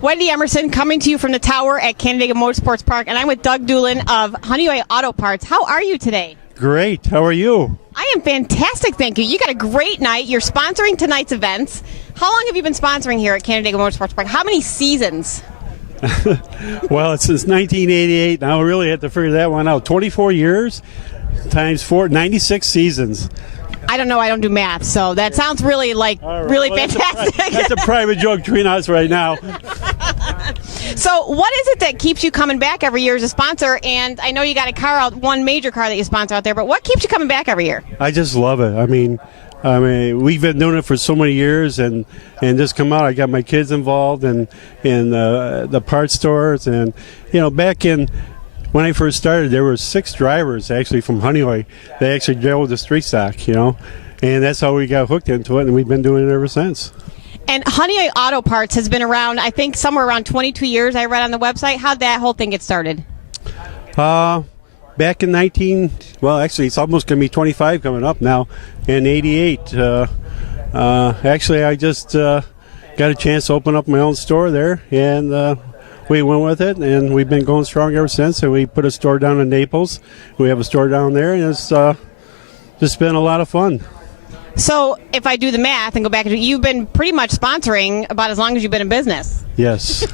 Wendy Emerson coming to you from the tower at Canandaigua Motorsports Park, and I'm with Doug Doolin of Honeoye Auto Parts. How are you today? Great. How are you? I am fantastic, thank you. You got a great night. You're sponsoring tonight's events. How long have you been sponsoring here at Canandaigua Motorsports Park? How many seasons? Well, it's since 1988. Now we really have to figure that one out. 24 years times 4, 96 seasons. I don't know. I don't do math, so that sounds really really fantastic. That's a private joke between us right now. So what is it that keeps you coming back every year as a sponsor? And I know you got a car out, one major car that you sponsor out there, but what keeps you coming back every year? I just love it. I mean, we've been doing it for so many years, and just come out. I got my kids involved in the parts stores, and back in. When I first started, there were 6 drivers actually from Honeoye. They actually drove the street stock, and that's how we got hooked into it, and we've been doing it ever since. And Honeoye Auto Parts has been around, I think, somewhere around 22 years. I read on the website. How'd that whole thing get started? Back in actually, it's almost going to be 25 coming up now. In '88, actually, I just got a chance to open up my own store there, and. We went with it, and we've been going strong ever since. And we put a store down in Naples. We have a store down there, and it's just been a lot of fun. So if I do the math and go back, you've been pretty much sponsoring about as long as you've been in business. Yes.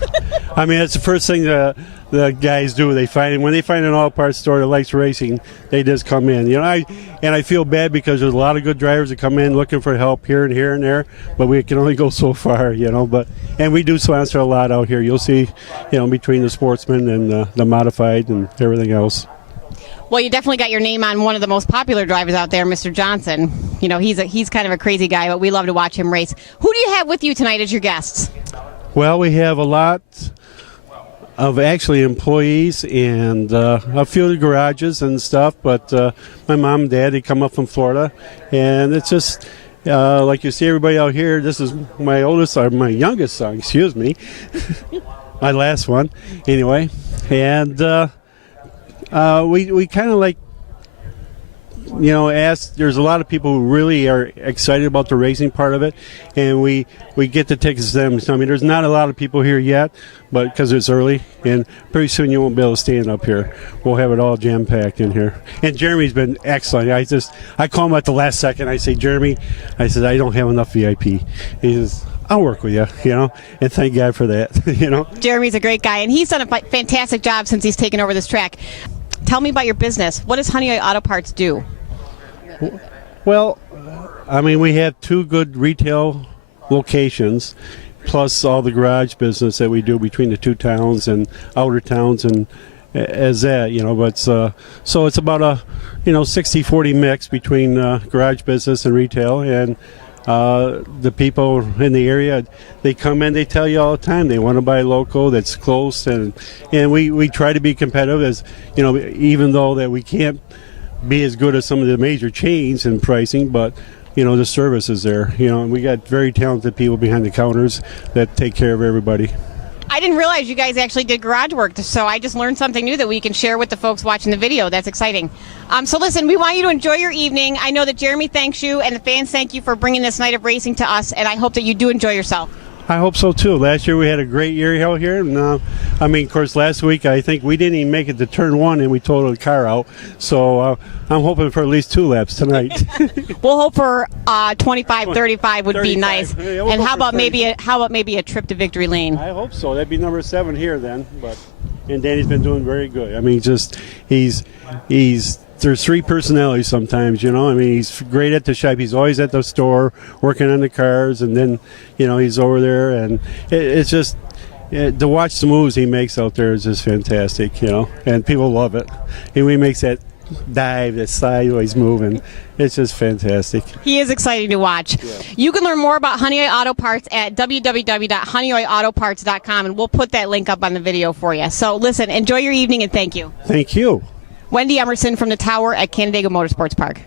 I mean, that's the first thing the guys do. When they find an auto parts store that likes racing, they just come in. I feel bad because there's a lot of good drivers that come in looking for help here and there, but we can only go so far, and we do sponsor a lot out here. You'll see, between the sportsmen and the modified and everything else. Well, you definitely got your name on one of the most popular drivers out there, Mr. Johnson. He's kind of a crazy guy, but we love to watch him race. Who do you have with you tonight as your guests? Well, we have a lot of actually employees and a few of the garages and stuff, but my mom and dad, they come up from Florida, and it's just like you see everybody out here. This is my youngest son, excuse me, my last one anyway, and we kind of like ask. There's a lot of people who really are excited about the racing part of it, and we get the tickets to them. So, I mean, there's not a lot of people here yet, but because it's early, and pretty soon you won't be able to stand up here. We'll have it all jam-packed in here. And Jeremy's been excellent. I call him at the last second. I say, Jeremy, I don't have enough VIP. He says, I'll work with you, and thank God for that, Jeremy's a great guy, and he's done a fantastic job since he's taken over this track. Tell me about your business. What does Honeoye Auto Parts do? Well, I mean, we have 2 good retail locations, plus all the garage business that we do between the 2 towns and outer towns, and as that, but so it's about a 60-40 mix between garage business and retail, and the people in the area, they come in, they tell you all the time they want to buy local that's close, and we try to be competitive, as even though that we can't be as good as some of the major chains in pricing, but the service is there, and we got very talented people behind the counters that take care of everybody. I didn't realize you guys actually did garage work, so I just learned something new that we can share with the folks watching the video. That's exciting. So listen, we want you to enjoy your evening. I know that Jeremy thanks you and the fans thank you for bringing this night of racing to us, and I hope that you do enjoy yourself. I hope so too. Last year we had a great year out here, and of course, last week I think we didn't even make it to turn 1, and we totaled the car out. So I'm hoping for at least 2 laps tonight. We'll hope for 25, 35 would 35. Be nice. Yeah, we'll and how about maybe a trip to Victory Lane? I hope so. That'd be number 7 here then. And Danny's been doing very good. I mean, there's 3 personalities sometimes, I mean, he's great at the shop. He's always at the store working on the cars, and then, he's over there, and it's just to watch the moves he makes out there is just fantastic, and people love it. And when he makes that dive, that sideways move, and it's just fantastic. He is exciting to watch. Yeah. You can learn more about Honeoye Auto Parts at www.honeoyeautoparts.com, and we'll put that link up on the video for you. So listen, enjoy your evening, and thank you. Thank you. Wendy Emerson from the tower at Canandaigua Motorsports Park.